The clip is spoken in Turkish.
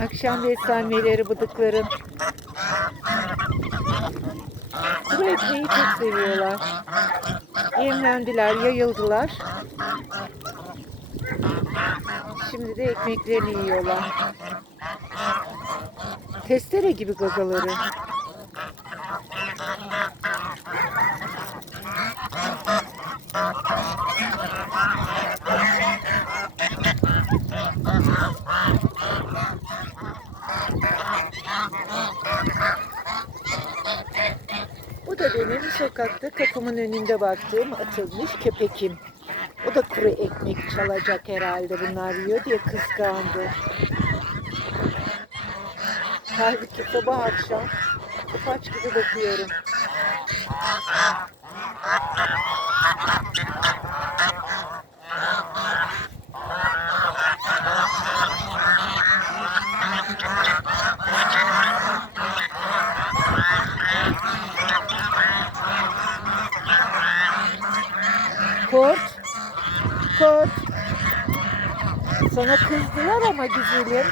Akşam beslenmeleri bıdıkların. Bu ekmeği çok seviyorlar. Yemlendiler, yayıldılar. Şimdi de ekmeklerini yiyorlar. Testere gibi gagaları. Bu da benim sokakta kapımın önünde baktığım atılmış köpekim. O da kuru ekmek çalacak herhalde bunlar yiyor diye kıskandı. Halbuki sabah akşam topaç gibi bakıyorum. Kurt, kurt. Sana kızdılar ama güzelim.